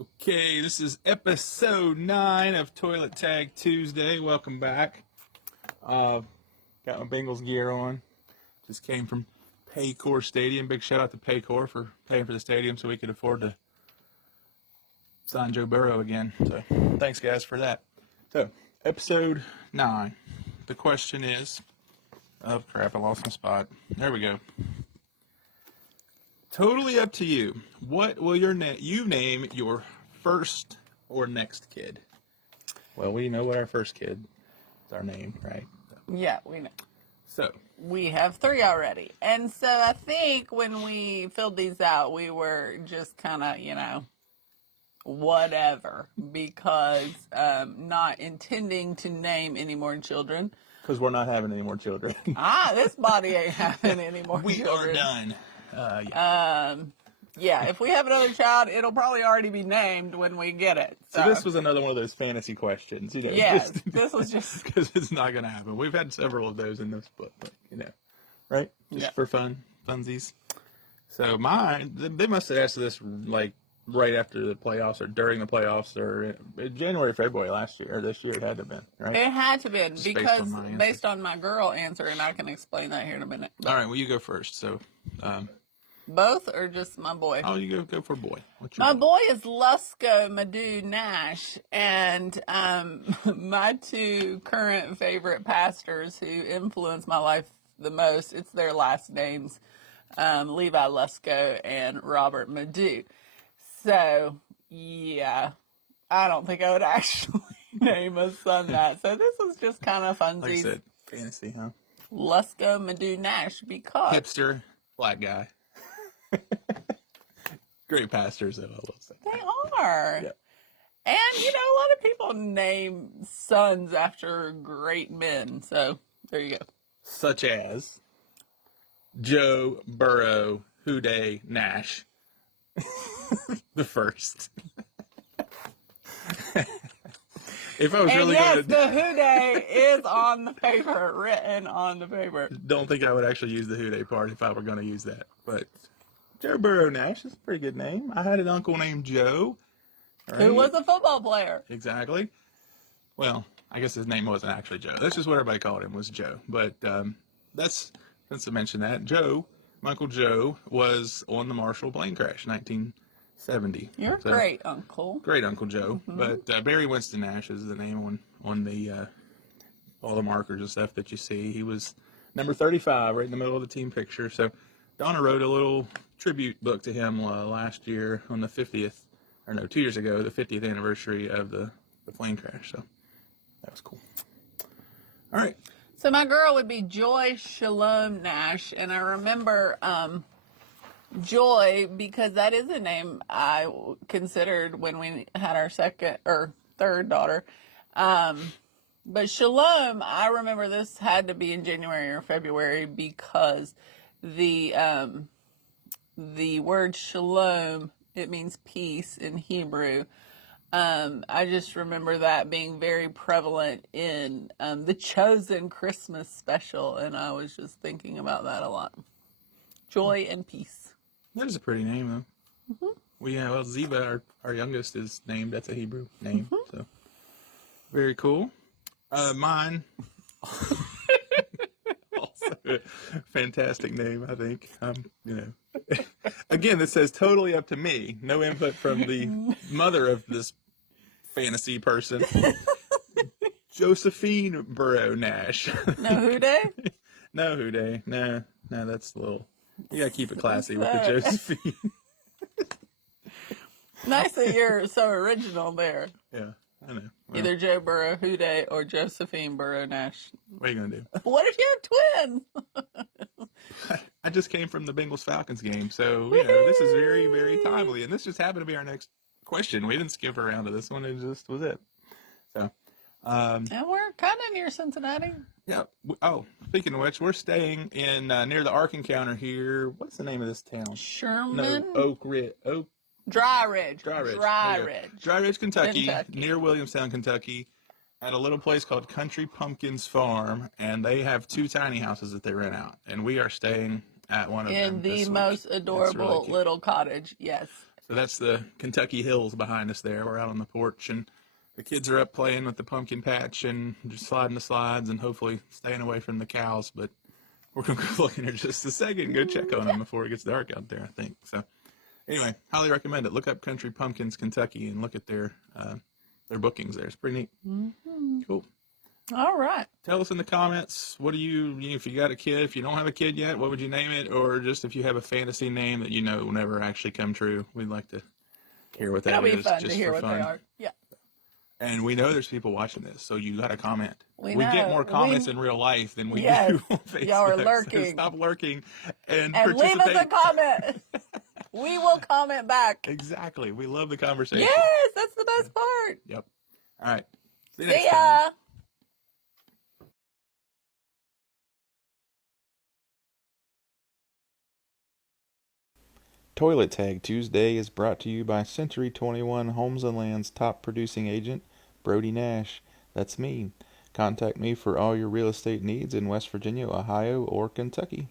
Okay, this is episode 9 of Toilet Tag Tuesday. Welcome back. Got my Bengals gear on. Just came from Paycor Stadium. Big shout out to Paycor for paying for the stadium so we could afford to sign Joe Burrow again. So thanks guys for that. So episode 9. The question is, oh crap, I lost my spot. There we go. Totally up to you. What will you name your first or next kid? Well, we know what our first kid is our name, right? Yeah, we know. So We have 3 already. And so I think when we filled these out, we were just kind of, whatever, because not intending to name any more children. because we're not having any more children. This body ain't having any more We children. are done. Yeah, if we have another child, it'll probably already be named when we get it. So this was another one of those fantasy questions, Yes, this was just because it's not going to happen. We've had several of those in this book, but, right? Just for funsies. So mine, they must have asked this like right after the playoffs or during the playoffs or in January, February last year or this year. It had to have been, right? It had to have been Just because based on my girl answer, and I can explain that here in a minute. All right, well, you go first. So, Both or just my boy? oh, you go for boy. What's My your boy is Lusko Madu Nash, and my 2 current favorite pastors who influence my life the most, it's their last names, Levi Lusko and Robert Madu. So, yeah, I don't think I would actually name a son that. So this was just kind of funsies. Like I said, fantasy, huh? Lusko Madu Nash because... Hipster, black guy. Great pastors, though, I will say. They are. Yep. And, a lot of people name sons after great men. So, there you go. Such as Joe Burrow Nash. The first. If I was really yes, going the Houday is on the paper, written on the paper. don't think I would actually use the Houday part if I were going to use that. But Joe Burrow Nash is a pretty good name. I had an uncle named Joe. Right? Who was a football player. Exactly. Well, I guess his name wasn't actually Joe. That's just what everybody called him, was Joe. But that's, since I mentioned that, my Uncle Joe was on the Marshall plane crash, 1970. You're great, Uncle. Great Uncle Joe. Mm-hmm. But Barry Winston Nash is the name on the all the markers and stuff that you see. He was number 35, right in the middle of the team picture. So Donna wrote a little tribute book to him last year on the 50th, or no, 2 years ago, the 50th anniversary of the plane crash. So that was cool. All right. So my girl would be Joy Shalom Nash, and I remember Joy because that is a name I considered when we had our second or third daughter. But Shalom, I remember this had to be in January or February because the word Shalom, it means peace in Hebrew. I just remember that being very prevalent in the Chosen Christmas special, and I was just thinking about that a lot. Joy and peace. That is a pretty name, though. Mm-hmm. Ziva, our youngest, is named. That's a Hebrew name. Mm-hmm. So very cool. Mine, also a fantastic name, I think. Again, this says totally up to me. No input from the mother of this fantasy person. Josephine Burrow Nash. No Houday? No Houday. No, that's a little... You gotta keep it classy with the Josephine. Nice that you're so original there. Yeah, I know. Well, either Joe Burrow Houday or Josephine Burrow Nash. What are you gonna do? What if you have twins? I just came from the Bengals Falcons game, so this is very, very timely, and this just happened to be our next question. We didn't skip around to this one; it just was it. So, and we're kind of near Cincinnati. Yeah. Oh, speaking of which, we're staying in near the Ark Encounter here. What's the name of this town? Sherman. No, Dry Ridge. Dry Ridge, Kentucky, near Williamstown, Kentucky, at a little place called Country Pumpkins Farm, and they have 2 tiny houses that they rent out, and we are staying at one of them. In the most adorable little cottage, yes. So that's the Kentucky hills behind us there. We're out on the porch, and the kids are up playing with the pumpkin patch and just sliding the slides and hopefully staying away from the cows. But we're going to go look in here just a second and go check on them before it gets dark out there, I think. So anyway, highly recommend it. Look up Country Pumpkins Kentucky and look at their bookings there. It's pretty neat. Mm-hmm. Cool. All right. Tell us in the comments, what do you, if you got a kid, if you don't have a kid yet, what would you name it? Or just if you have a fantasy name that you know will never actually come true, we'd like to hear what that It'll be is. fun just to hear for what fun. they are. Yeah. And we know there's people watching this, so you got to comment. We get know. more comments in real life than we Yes. do on Facebook. Y'all are lurking. So stop lurking and leave participate. us a comment. We will comment back. Exactly. We love the conversation. Yes, that's the best part. Yep. All right. See you See next ya. time. Toilet Tag Tuesday is brought to you by Century 21 Homes and Land's top producing agent, Brody Nash. That's me. Contact me for all your real estate needs in West Virginia, Ohio, or Kentucky.